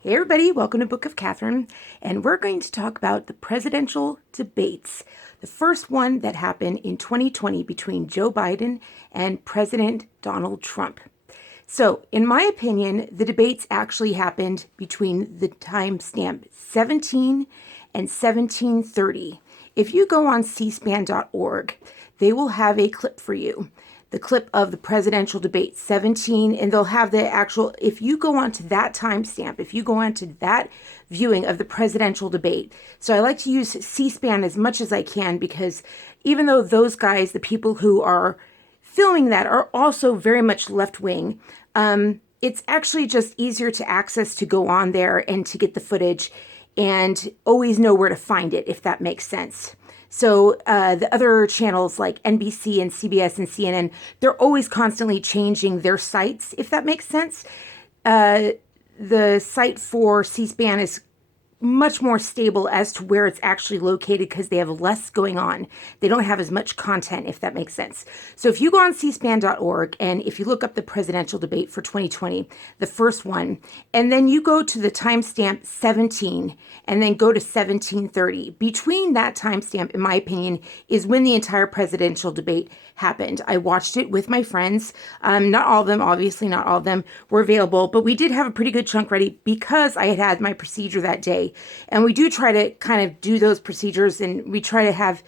Hey everybody, welcome to Book of Katherine, and we're going to talk about the presidential debates. The first one that happened in 2020 between Joe Biden and President Donald Trump. So, in my opinion, the debates actually happened between the timestamp 17 and 1730. If you go on cspan.org, they will have a clip for you. The clip of the presidential debate 17, and they'll have the actual, if you go onto that timestamp, if you go onto that viewing of the presidential debate. So I like to use C-SPAN as much as I can, because even though those guys, the people who are filming that, are also very much left-wing, it's actually just easier to access to go on there and to get the footage and always know where to find it, if that makes sense. So the other channels like NBC and CBS and CNN, they're always constantly changing their sites, if that makes sense. The site for C-SPAN is much more stable as to where it's actually located because they have less going on. They don't have as much content, if that makes sense. So if you go on cspan.org and if you look up the presidential debate for 2020, the first one, and then you go to the timestamp 17 and then go to 1730, between that timestamp, in my opinion, is when the entire presidential debate happened. I watched it with my friends. Not all of them, obviously not all of them were available, but we did have a pretty good chunk ready because I had my procedure that day. And we do try to kind of do those procedures, and we try to have,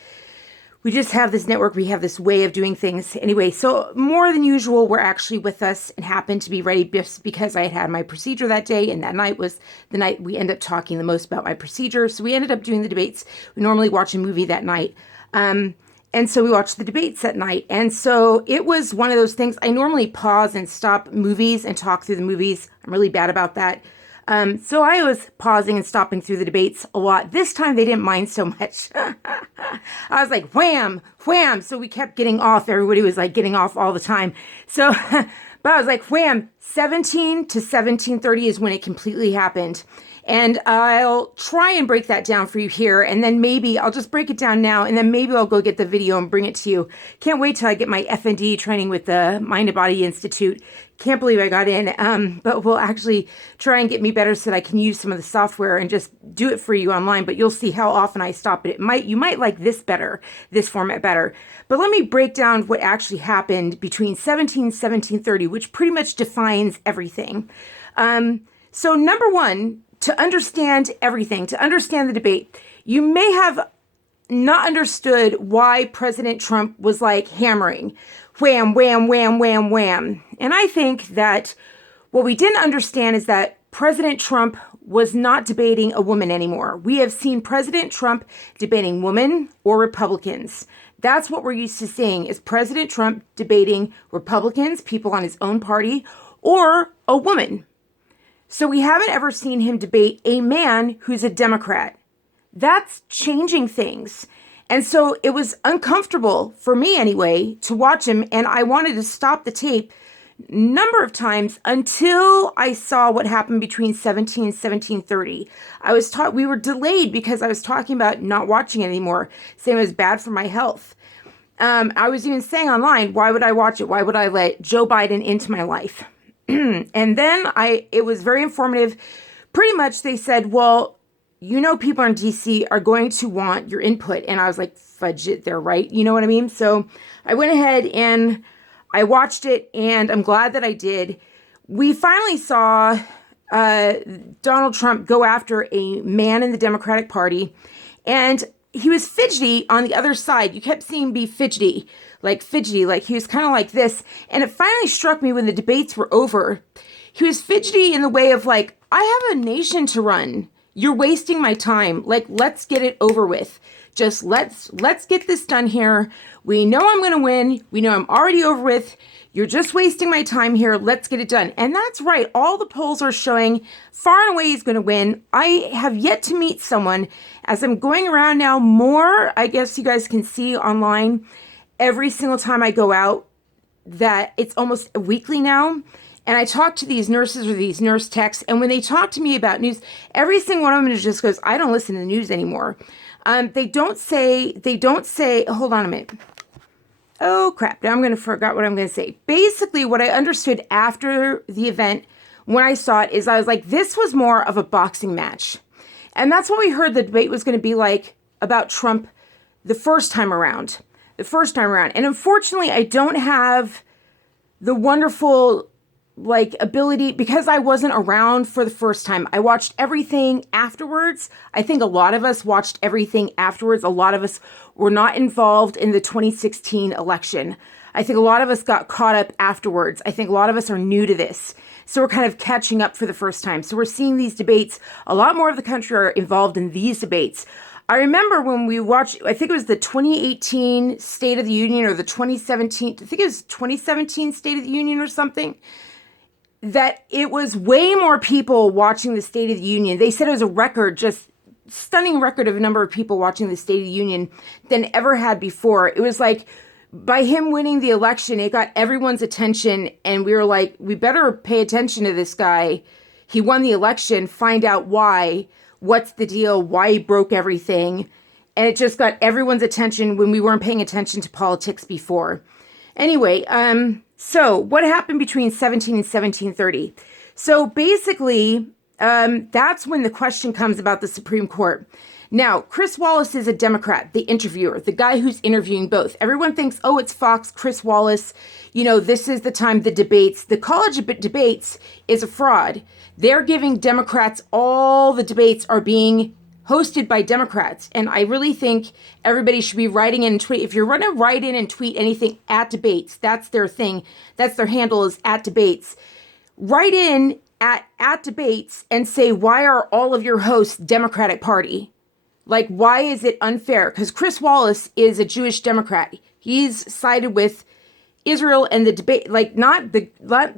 we just have this network, we have this way of doing things. Anyway, so more than usual were actually with us and happened to be ready just because I had my procedure that day, and that night was the night we ended up talking the most about my procedure. So we ended up doing the debates. We normally watch a movie that night. And so we watched the debates that night. And so it was one of those things. I normally pause and stop movies and talk through the movies. I'm really bad about that. So I was pausing and stopping through the debates a lot. This time they didn't mind so much. I was like, wham, wham. So we kept getting off. Everybody was like getting off all the time. So, but I was like, wham, 17 to 1730 is when it completely happened. And I'll try and break that down for you here. And then maybe I'll just break it down now. And then maybe I'll go get the video and bring it to you. Can't wait till I get my FND training with the Mind and Body Institute. Can't believe I got in. But we'll actually try and get me better so that I can use some of the software and just do it for you online. But you'll see how often I stop it. You might like this better, this format better. But let me break down what actually happened between 17 and 1730, which pretty much defines everything. So number one, to understand everything, to understand the debate, you may have not understood why President Trump was like hammering, wham, wham, wham, wham, wham. And I think that what we didn't understand is that President Trump was not debating a woman anymore. We have seen President Trump debating women or Republicans. That's what we're used to seeing, is President Trump debating Republicans, people on his own party, or a woman. So we haven't ever seen him debate a man who's a Democrat. That's changing things. And so it was uncomfortable, for me anyway, to watch him. And I wanted to stop the tape a number of times until I saw what happened between 17 and 1730. We were delayed because I was talking about not watching it anymore, saying it was bad for my health. I was even saying online, why would I watch it? Why would I let Joe Biden into my life? And then it was very informative. Pretty much they said, well, you know, people in DC are going to want your input. And I was like, fudge it, they're right. You know what I mean? So I went ahead and I watched it, and I'm glad that I did. We finally saw Donald Trump go after a man in the Democratic Party, and he was fidgety on the other side. You kept seeing him be fidgety, like he was kind of like this. And it finally struck me when the debates were over. He was fidgety in the way of like, I have a nation to run. You're wasting my time. Like, let's get it over with. Just let's get this done here. We know I'm going to win. We know I'm already over with. You're just wasting my time here. Let's get it done. And that's right. All the polls are showing far and away he's going to win. I have yet to meet someone, as I'm going around now more, I guess you guys can see online, every single time I go out, that it's almost weekly now. And I talk to these nurses or these nurse techs, and when they talk to me about news, every single one of them just goes, I don't listen to the news anymore. They don't say, hold on a minute. Oh crap, now I'm going to forget what I'm going to say. Basically, what I understood after the event when I saw it is I was like, this was more of a boxing match. And that's what we heard the debate was going to be like about Trump the first time around. And unfortunately, I don't have the wonderful ability, because I wasn't around for the first time. I watched everything afterwards. I think a lot of us watched everything afterwards. A lot of us were not involved in the 2016 election. I think a lot of us got caught up afterwards. I think a lot of us are new to this. So we're kind of catching up for the first time. So we're seeing these debates. A lot more of the country are involved in these debates. I remember when we watched, I think it was the 2018 State of the Union or the 2017, I think it was 2017 State of the Union or something, that it was way more people watching the State of the Union. They said it was a record, just stunning record of a number of people watching the State of the Union than ever had before. It was like, by him winning the election, it got everyone's attention, and we were like, we better pay attention to this guy. He won the election, find out why, what's the deal, why he broke everything. And it just got everyone's attention when we weren't paying attention to politics before. Anyway, so what happened between 17 and 1730? So basically, that's when the question comes about the Supreme Court. Now, Chris Wallace is a Democrat, the interviewer, the guy who's interviewing both. Everyone thinks, oh, it's Fox, Chris Wallace. You know, this is the time, the debates. The college debates is a fraud. They're giving Democrats, all the debates are being hosted by Democrats. And I really think everybody should be writing in and tweet. If you're going to write in and tweet anything at debates, that's their thing. That's their handle, is at debates. Write in at debates and say, why are all of your hosts Democratic Party? Like, why is it unfair? Because Chris Wallace is a Jewish Democrat. He's sided with Israel and the debate, like not the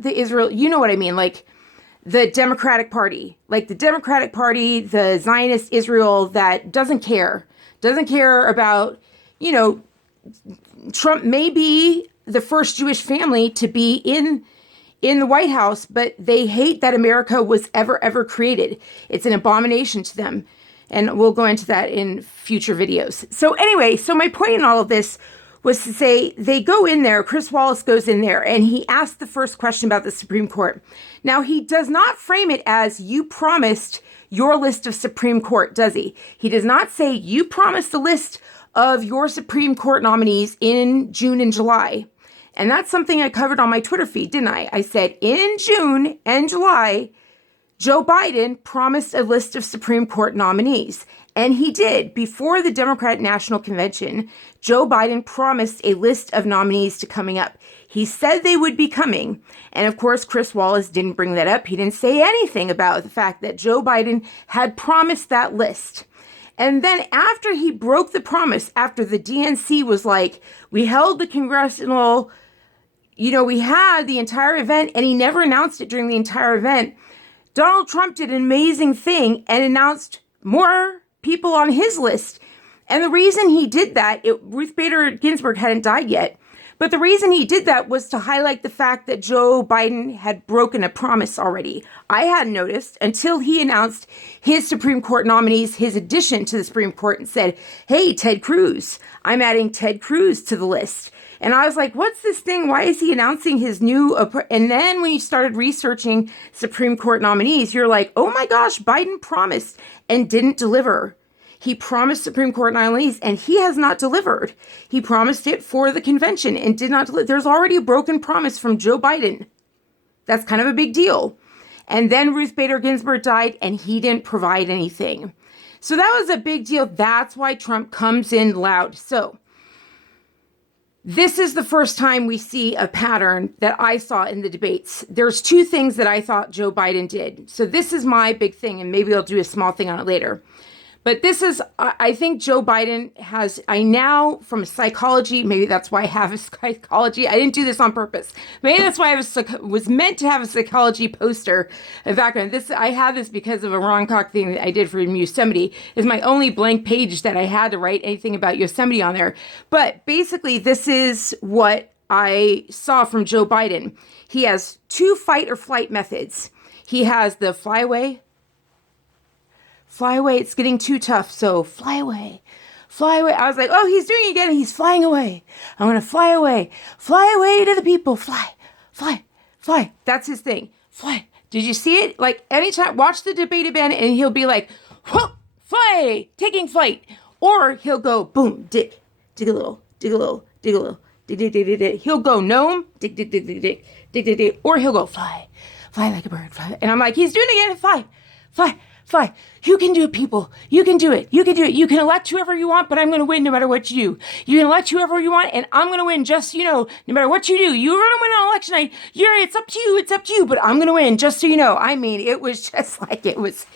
Israel, you know what I mean? Like the Democratic Party, the Zionist Israel that doesn't care about, you know, Trump may be the first Jewish family to be in the White House, but they hate that America was ever created. It's an abomination to them. And we'll go into that in future videos. So anyway, so my point in all of this was to say they go in there, Chris Wallace goes in there, and he asked the first question about the Supreme Court. Now, he does not frame it as, you promised your list of Supreme Court, does he? He does not say, you promised a list of your Supreme Court nominees in June and July. And that's something I covered on my Twitter feed, didn't I? I said, in June and July, Joe Biden promised a list of Supreme Court nominees, and he did. Before the Democratic National Convention, Joe Biden promised a list of nominees to coming up. He said they would be coming, and of course, Chris Wallace didn't bring that up. He didn't say anything about the fact that Joe Biden had promised that list. And then after he broke the promise, after the DNC was like, we held the congressional, we had the entire event, and he never announced it during the entire event, Donald Trump did an amazing thing and announced more people on his list. And the reason he did that, Ruth Bader Ginsburg hadn't died yet, but the reason he did that was to highlight the fact that Joe Biden had broken a promise already. I hadn't noticed until he announced his Supreme Court nominees, his addition to the Supreme Court, and said, hey, Ted Cruz, I'm adding Ted Cruz to the list. And I was like, what's this thing? Why is he announcing his new? And then when you started researching Supreme Court nominees, you're like, oh my gosh, Biden promised and didn't deliver. He promised Supreme Court nominees and he has not delivered. He promised it for the convention and did not deliver. There's already a broken promise from Joe Biden. That's kind of a big deal. And then Ruth Bader Ginsburg died and he didn't provide anything. So that was a big deal. That's why Trump comes in loud. So this is the first time we see a pattern that I saw in the debates. There's two things that I thought Joe Biden did. So this is my big thing, and maybe I'll do a small thing on it later. But this is, I think Joe Biden has, from psychology, maybe that's why I have a psychology. I didn't do this on purpose. Maybe that's why I was meant to have a psychology poster background. I had this because of a Ron Koch thing that I did for Yosemite. It's my only blank page that I had to write anything about Yosemite on there. But basically, this is what I saw from Joe Biden. He has two fight or flight methods. He has the fly away, it's getting too tough, so fly away. I was like, oh, he's doing it again, he's flying away. I'm going to fly away to the people, fly. That's his thing, fly Did you see it? Like anytime, watch the debate again and he'll be like, whoop, fly, taking flight. Or he'll go, boom, dig a little, dig a little, dig a little, dig, dig, dig, dig, dig. He'll go gnome, dig, dig, dig, dig, dig, dig, dig, dig. Or he'll go fly like a bird, fly. And I'm like, he's doing it again, fly. You can do it, people. You can do it. You can do it. You can elect whoever you want, but I'm going to win no matter what you do. You can elect whoever you want, and I'm going to win just so you know, no matter what you do. You're going to win on election night. It's up to you. It's up to you, but I'm going to win just so you know. I mean, it was just like, it was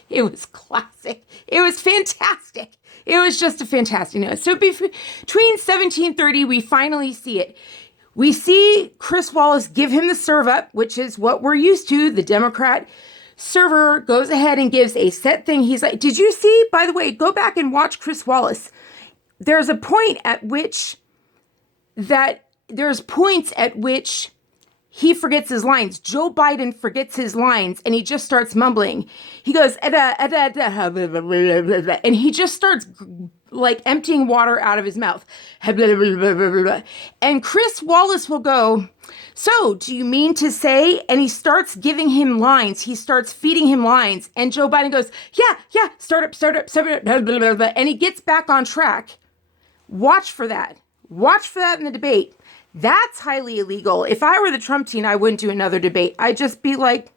classic. It was fantastic. It was just a fantastic note. So between 1730, we finally see it. We see Chris Wallace give him the serve up, which is what we're used to. The Democrat server goes ahead and gives a set thing. He's like, did you see, by the way, go back and watch Chris Wallace. There's points at which he forgets his lines. Joe Biden forgets his lines and he just starts mumbling. He goes, and he just starts like emptying water out of his mouth. And Chris Wallace will go, so do you mean to say, and he starts giving him lines. He starts feeding him lines. And Joe Biden goes, yeah, start up. And he gets back on track. Watch for that in the debate. That's highly illegal. If I were the Trump team, I wouldn't do another debate. I'd just be like,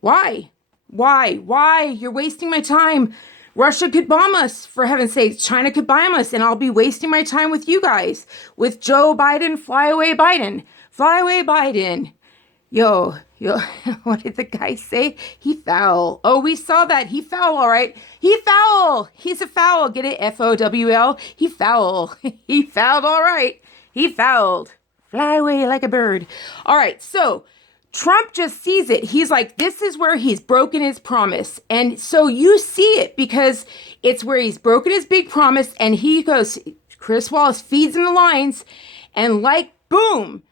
why? You're wasting my time. Russia could bomb us, for heaven's sake. China could bomb us, and I'll be wasting my time with you guys. With Joe Biden, fly away Biden. Yo, what did the guy say? He foul. Oh, we saw that. He foul, all right. He's a foul. Get it? F-O-W-L. He foul. He fouled, all right. He fouled. Fly away like a bird. All right, so Trump just sees it. He's like, this is where he's broken his promise. And so you see it because it's where he's broken his big promise. And he goes, Chris Wallace feeds him the lines. And like, boom,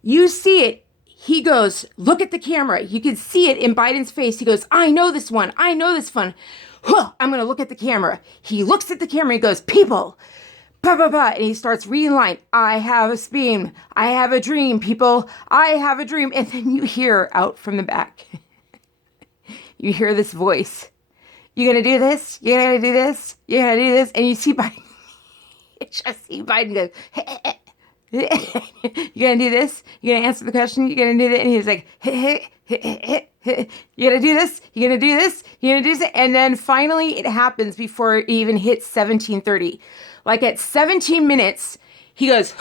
you see it. He goes, look at the camera. You can see it in Biden's face. He goes, I know this one. I'm going to look at the camera. He looks at the camera. He goes, people. And he starts reading the line. I have a scheme. I have a dream, people. I have a dream. And then you hear out from the back. You hear this voice. You gonna do this? You gonna do this? You gonna do this? And you see Biden. You just see Biden go, you gonna do this? You gonna answer the question? You gonna do that? And he's like, you gonna do this? You gonna do this? You gonna do this? And then finally it happens before it even hits 1730. Like at 17 minutes, he goes,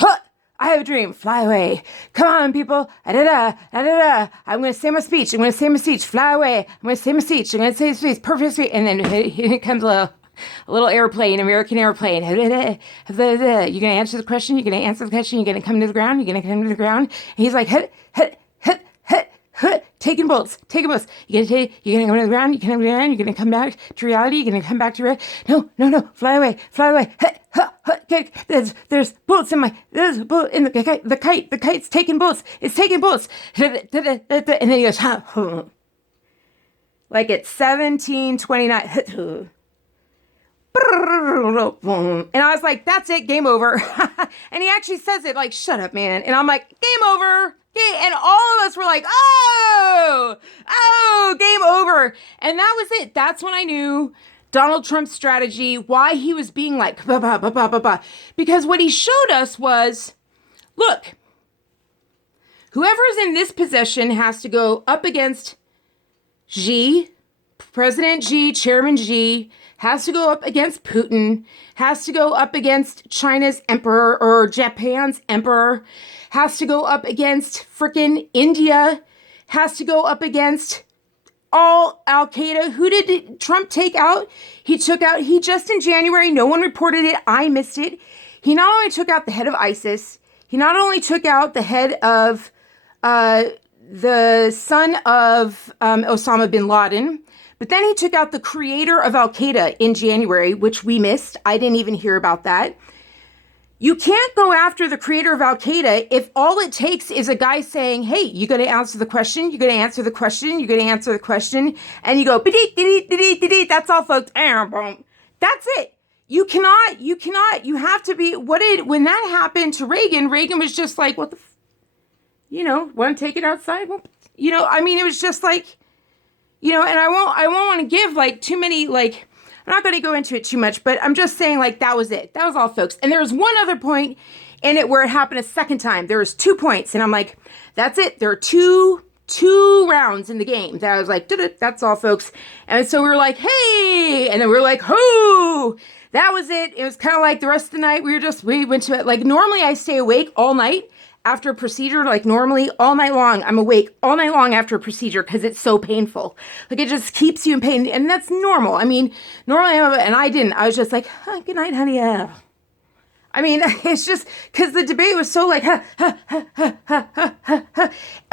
I have a dream. Fly away. Come on, people. I'm going to say my speech. Fly away. I'm going to say my speech. Perfect speech. And then here comes a little airplane, American airplane. You're going to answer the question. You're going to come to the ground. And he's like, taking bolts. You're gonna go to the ground. You're gonna come back to reality. You're gonna come back to reality. No, fly away. There's bullets in there's a bullet in the kite. The kite's taking bullets. It's taking bullets. And then he goes, like at 17:29. And I was like, that's it, game over. And he actually says it like, shut up, man. And I'm like, game over. And all of us were like, oh, game over. And that was it. That's when I knew Donald Trump's strategy, why he was being like, because what he showed us was, look, whoever's in this position has to go up against Xi, President Xi, Chairman Xi, has to go up against Putin, has to go up against China's emperor or Japan's emperor, has to go up against frickin' India, has to go up against all Al-Qaeda. Who did Trump take out? He just in January, no one reported it, I missed it. He not only took out the head of ISIS, he not only took out the head of the son of Osama bin Laden, but then he took out the creator of Al-Qaeda in January, which we missed. I didn't even hear about that. You can't go after the creator of Al-Qaeda if all it takes is a guy saying, hey, you got to answer the question, you're going to answer the question, you're going to answer the question, and you go, that's all, folks. That's it. You cannot, you have to be, when that happened to Reagan was just like, what the, want to take it outside? Well, it was just like, and I won't want to give like too many, like, I'm not going to go into it too much, but I'm just saying, like, that was it. That was all, folks. And there was one other point in it where it happened a second time. There was 2 points, and I'm like, that's it. There are two rounds in the game. That I was like, that's all, folks. And so we were like, hey, and then we were like, hoo. That was it. It was kind of like the rest of the night. We went to it. Like, normally I stay awake all night after a procedure. Like, normally all night long, I'm awake all night long after a procedure because it's so painful. Like, it just keeps you in pain. And that's normal. I mean, normally, and I didn't. I was just like, good night, honey. I mean, it's just because the debate was so like,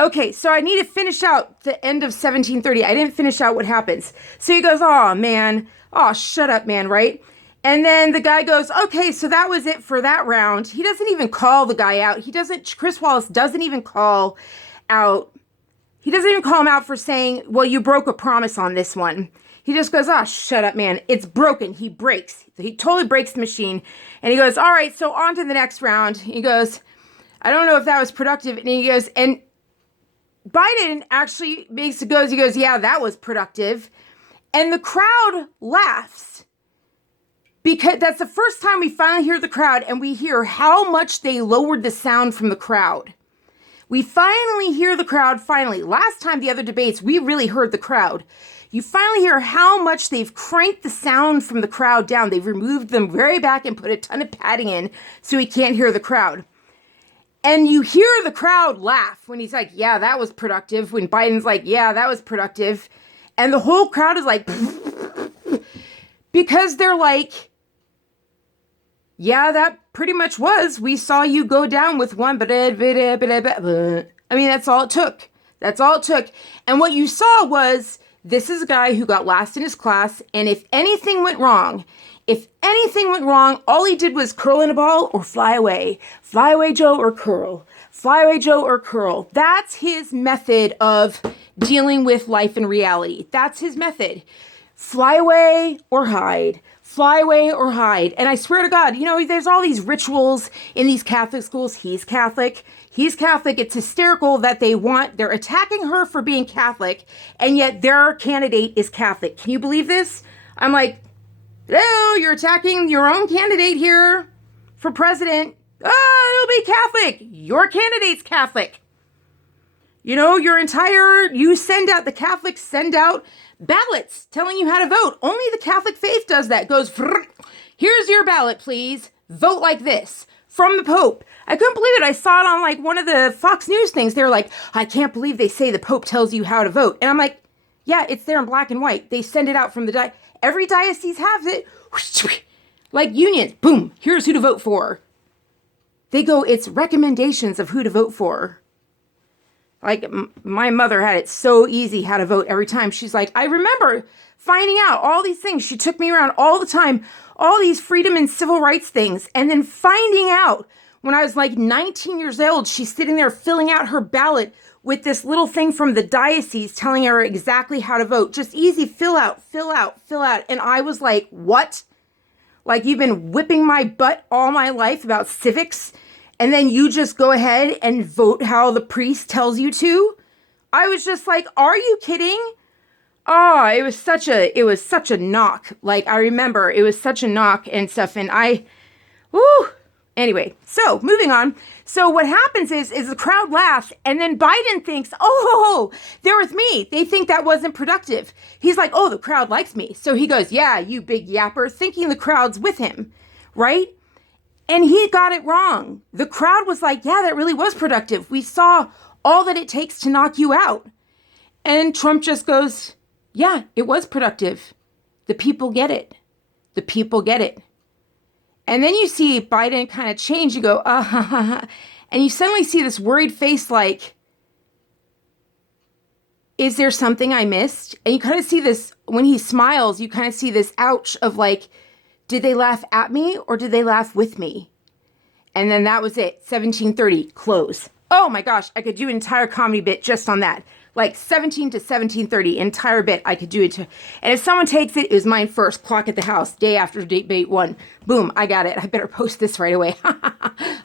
Okay, so I need to finish out the end of 1730. I didn't finish out what happens. So he goes, oh, man. Oh, shut up, man, right? And then the guy goes, okay, so that was it for that round. He doesn't even call the guy out. Chris Wallace doesn't even call out. He doesn't even call him out for saying, well, you broke a promise on this one. He just goes, oh, shut up, man. It's broken. He breaks. He totally breaks the machine. And he goes, all right, so on to the next round. He goes, I don't know if that was productive. And he goes, and Biden actually he goes, yeah, that was productive. And the crowd laughs. Because that's the first time we finally hear the crowd and we hear how much they lowered the sound from the crowd. We finally hear the crowd, finally. Last time, the other debates, we really heard the crowd. You finally hear how much they've cranked the sound from the crowd down. They've removed them very back and put a ton of padding in so we can't hear the crowd. And you hear the crowd laugh when he's like, yeah, that was productive. When Biden's like, yeah, that was productive. And the whole crowd is like, because they're like, yeah, that pretty much was. We saw you go down with one. I mean, that's all it took. That's all it took. And what you saw was, this is a guy who got last in his class. And if anything went wrong, all he did was curl in a ball or fly away. Fly away, Joe, or curl. Fly away, Joe, or curl. That's his method of dealing with life and reality. That's his method. Fly away or hide. Fly away or hide. And I swear to God, there's all these rituals in these Catholic schools. He's Catholic. It's hysterical that they're attacking her for being Catholic, and yet their candidate is Catholic. Can you believe this? I'm like, hello, you're attacking your own candidate here for president. Oh, it'll be Catholic. Your candidate's Catholic. The Catholics send out ballots telling you how to vote. Only the Catholic faith does that. Goes, here's your ballot, please. Vote like this. From the Pope. I couldn't believe it. I saw it on like one of the Fox News things. They were like, I can't believe they say the Pope tells you how to vote. And I'm like, yeah, it's there in black and white. They send it out from every diocese has it. Like unions. Boom. Here's who to vote for. They go, it's recommendations of who to vote for. Like, my mother had it so easy how to vote every time. She's like, I remember finding out all these things. She took me around all the time, all these freedom and civil rights things. And then finding out when I was like 19 years old, she's sitting there filling out her ballot with this little thing from the diocese telling her exactly how to vote. Just easy, fill out. And I was like, what? Like, you've been whipping my butt all my life about civics, and then you just go ahead and vote how the priest tells you to? I was just like, are you kidding? Oh, it was such a knock. Like, I remember it was such a knock and stuff. And anyway, so moving on. So what happens is the crowd laughs, and then Biden thinks, oh, they're with me. They think that wasn't productive. He's like, oh, the crowd likes me. So he goes, yeah, you big yapper, thinking the crowd's with him, right? And he got it wrong. The crowd was like, yeah, that really was productive. We saw all that it takes to knock you out. And Trump just goes, yeah, it was productive. The people get it. The people get it. And then you see Biden kind of change. You go, and you suddenly see this worried face like, is there something I missed? And you kind of see this, when he smiles, you kind of see this ouch of like, did they laugh at me or did they laugh with me? And then that was it. 1730, close. Oh my gosh, I could do an entire comedy bit just on that. like 17 to 17:30, entire bit. I could do it. And if someone takes it, it was mine first. Clock at the house, day after debate 1. Boom, I got it. I better post this right away.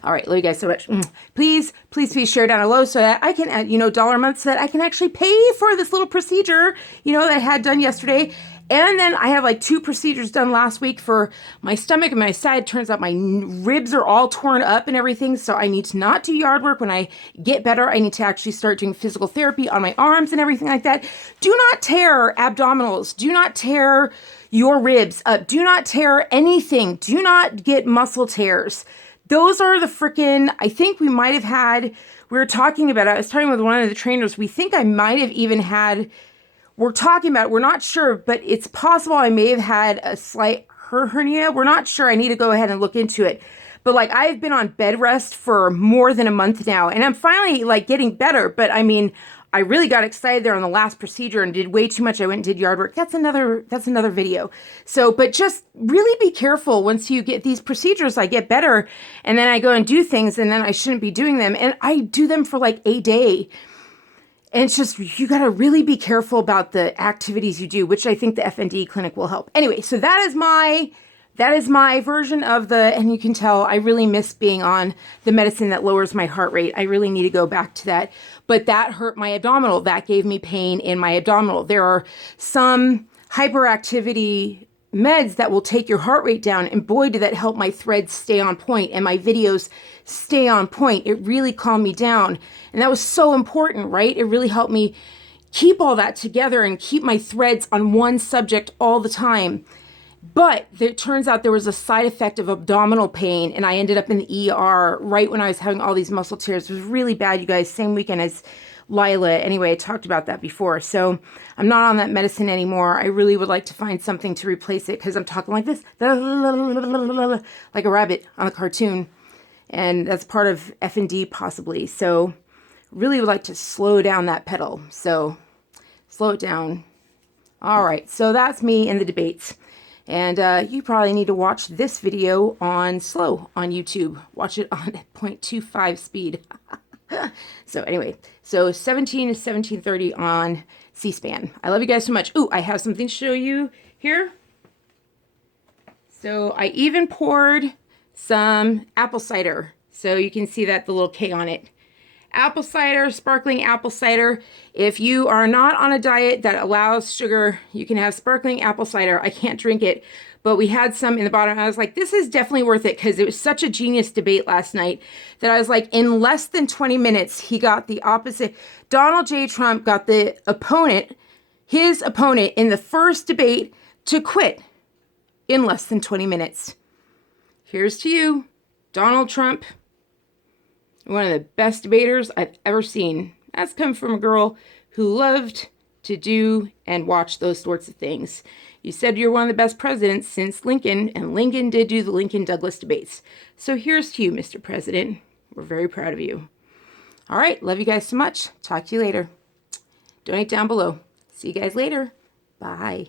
All right, love you guys so much. Please, please, please share down below so that I can add, $1 a month so that I can actually pay for this little procedure, that I had done yesterday. And then I have like 2 procedures done last week for my stomach and my side. Turns out my ribs are all torn up and everything. So I need to not do yard work. When I get better, I need to actually start doing physical therapy on my arms and everything like that. Do not tear abdominals. Do not tear your ribs up. Do not tear anything. Do not get muscle tears. Those are the freaking, I think we might have had, we were talking about it. I was talking with one of the trainers. We think I might have even had, we're talking about, we're not sure, but it's possible I may have had a slight hernia. We're not sure. I need to go ahead and look into it. But like, I've been on bed rest for more than a month now, and I'm finally like getting better. But I mean, I really got excited there on the last procedure and did way too much. I went and did yard work. That's another video. So, but just really be careful once you get these procedures. I get better, and then I go and do things, and then I shouldn't be doing them. And I do them for like a day. And it's just, you got to really be careful about the activities you do, which I think the FND clinic will help. Anyway, so that is my version of and you can tell I really miss being on the medicine that lowers my heart rate. I really need to go back to that. But that hurt my abdominal. That gave me pain in my abdominal. There are some hyperactivity meds that will take your heart rate down, and boy, did that help my threads stay on point and my videos stay on point. It really calmed me down, and that was so important, right? It really helped me keep all that together and keep my threads on one subject all the time. But it turns out there was a side effect of abdominal pain, and I ended up in the ER right when I was having all these muscle tears. It was really bad, you guys. Same weekend as Lila. Anyway, I talked about that before. So I'm not on that medicine anymore. I really would like to find something to replace it, because I'm talking like this, like a rabbit on a cartoon. And that's part of F&D possibly. So really would like to slow down that pedal. So slow it down. All right. So that's me in the debates. And you probably need to watch this video on slow on YouTube. Watch it on 0.25 speed. So anyway, so 17 to 17:30 on C-SPAN. I love you guys so much. Ooh, I have something to show you here. So I even poured some apple cider. So you can see that the little K on it. Apple cider, sparkling apple cider. If you are not on a diet that allows sugar, you can have sparkling apple cider. I can't drink it, but we had some in the bottom. I was like, this is definitely worth it, because it was such a genius debate last night that I was like, in less than 20 minutes, he got the opposite. Donald J. Trump got the opponent, his opponent in the first debate, to quit in less than 20 minutes. Here's to you, Donald Trump. One of the best debaters I've ever seen. That's come from a girl who loved to do and watch those sorts of things. You said you're one of the best presidents since Lincoln, and Lincoln did do the Lincoln-Douglas debates. So here's to you, Mr. President. We're very proud of you. All right, love you guys so much. Talk to you later. Donate down below. See you guys later. Bye.